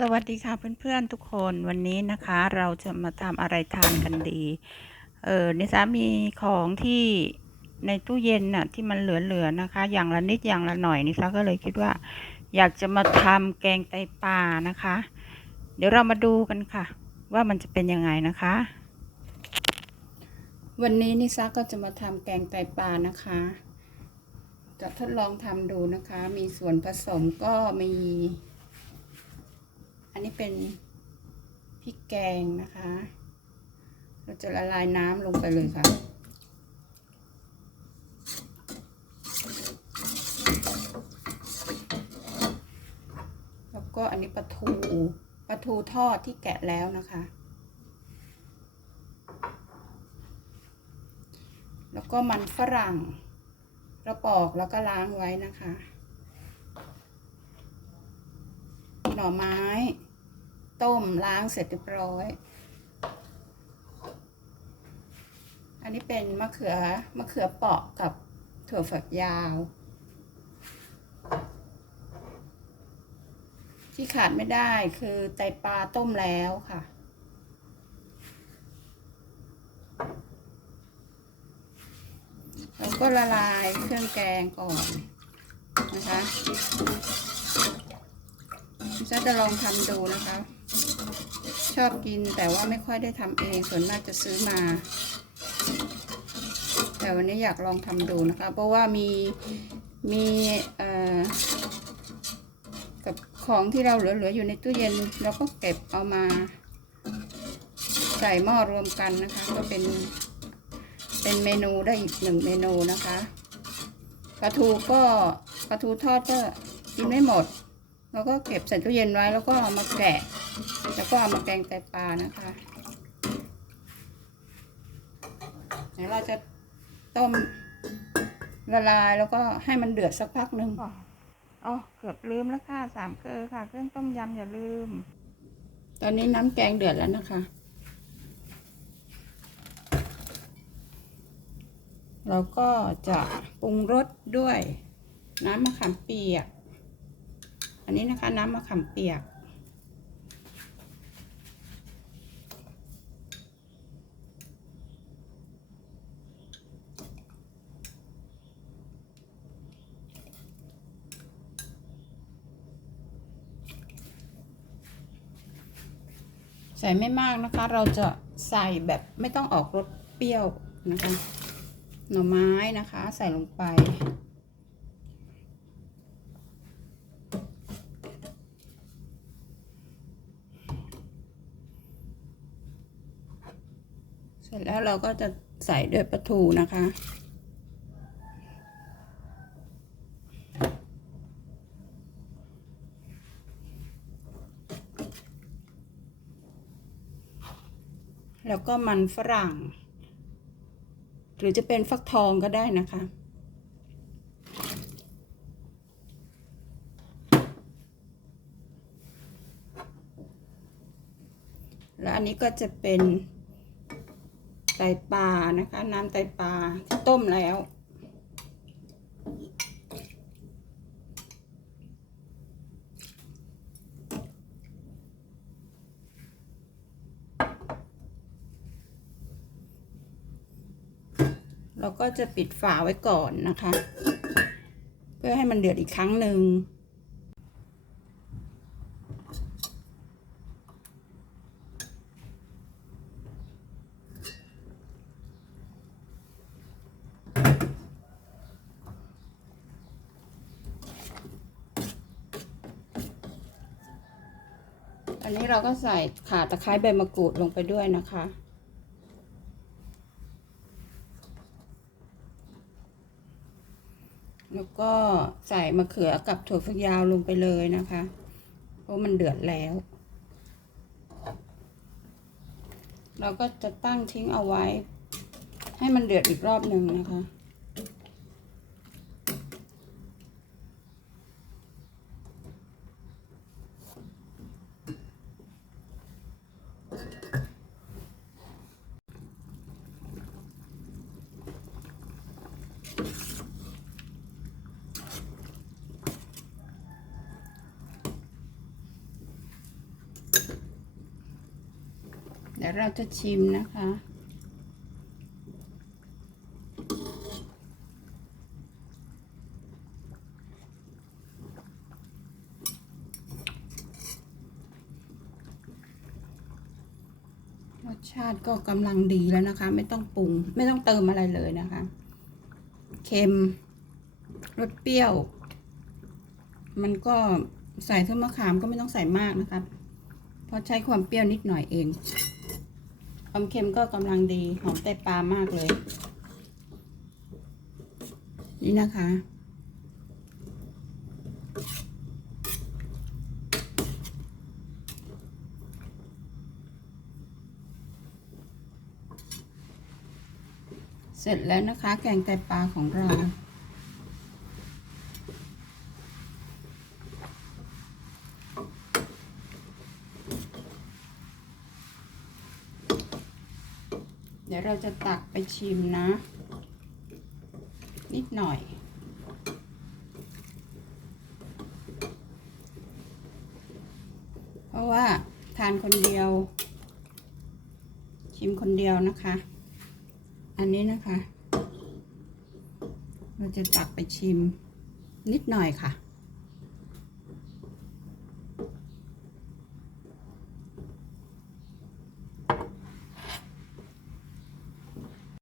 สวัสดีค่ะเพื่อนๆทุกคนวันนี้นะคะ เราจะมาทำอะไรทานกันดี เออนิสามีของที่ในตู้เย็นน่ะที่มันเหลือๆนะคะ อย่างละนิดอย่างละหน่อยนิสาก็เลยคิดว่า อยากจะมาทำแกงไตปลานะคะ เดี๋ยวเรามาดูกันค่ะ ว่ามันจะเป็นยังไงนะคะ วันนี้นิสาก็จะมาทำแกงไตปลานะคะ จะทดลองทำดูนะคะ มีส่วนผสมก็มี อันนี้เป็นพริกแกงนะคะ เราจะละลายน้ำลงไปเลยค่ะแล้วก็อันนี้ปลาทูปลาทูทอดที่แกะแล้วนะคะ แล้วก็มันฝรั่งเราปอกแล้วก็ล้างไว้นะคะ หน่อไม้ ต้มล้างเสร็จเรียบร้อย อันนี้เป็นมะเขือมะเขือเปราะกับถั่วฝักยาว ที่ขาดไม่ได้คือไตปลาต้มแล้วค่ะเราก็ละลายเครื่องแกงก่อนนะคะ จะจะลองทำดูนะคะ ชอบกินแต่ว่าไม่ค่อยได้ทำเองส่วนมากจะซื้อมา แต่วันนี้อยากลองทำดูนะคะ เพราะว่ามีมีเอ่อกับของที่เราเหลือๆอยู่ในตู้เย็นเราก็เก็บเอามา ใส่หม้อรวมกันนะคะ ก็เป็นเป็นเมนูได้อีกหนึ่งเมนูนะคะปลาทูก็ปลาทูทอดก็กินไม่หมด แล้วก็เก็บใส่ตู้เย็นไว้แล้วก็เอามาแกะ แล้วก็เอามาแกงไตปลานะคะเดี๋ยวเราจะต้มละลายแล้วก็ให้มันเดือดสักพักหนึ่งอ๋อเกือบลืมแล้วค่ะสามเกลือค่ะ เครื่องต้มยำอย่าลืม ตอนนี้น้ำแกงเดือดแล้วนะคะ เราก็จะปรุงรสด้วยน้ำมะขามเปียก อันนี้นะคะน้ำมะขามเปียก ใส่ไม่มากนะคะ เราจะใส่แบบไม่ต้องออกรสเปรี้ยวนะคะ หน่อไม้นะคะ ใส่ลงไป เสร็จ แล้วเราก็จะใส่ด้วยปลาทูนะคะแล้วก็มันฝรั่ง หรือจะเป็นฟักทองก็ได้นะคะ แล้วอันนี้ก็จะเป็น ไตปลานะคะ น้ำไตปลาที่ต้มแล้ว เราก็จะปิดฝาไว้ก่อนนะคะ เพื่อให้มันเดือดอีกครั้งหนึ่ง อันนี้เราก็ใส่ข่าตะไคร้ใบมะกรูดลงไปด้วยนะคะ แล้วก็ใส่มะเขือกับถั่วฝักยาวลงไปเลยนะคะ เพราะมันเดือดแล้ว เราก็จะตั้งทิ้งเอาไว้ ให้มันเดือดอีกรอบหนึ่งนะคะ พ เราจะชิมนะคะ รสชาติก็กำลังดีแล้วนะคะ ไม่ต้องปรุง ไม่ต้องเติมอะไรเลยนะคะ เค็ม รสเปรี้ยว มันก็ใส่เท่ามะขามก็ไม่ต้องใส่มากนะครับเพราะใช้ความเปรี้ยวนิดหน่อยเอง ความเค็มก็กำลังดี หอมแต่ปลามากเลย นี่นะคะ เสร็จแล้วนะคะ แกงไตปลาของเรา เดี๋ยวเราจะตักไปชิมนะ นิดหน่อยเพราะว่าทานคนเดียว ชิมคนเดียวนะคะ อันนี้นะคะ เราจะตักไปชิมนิดหน่อยค่ะ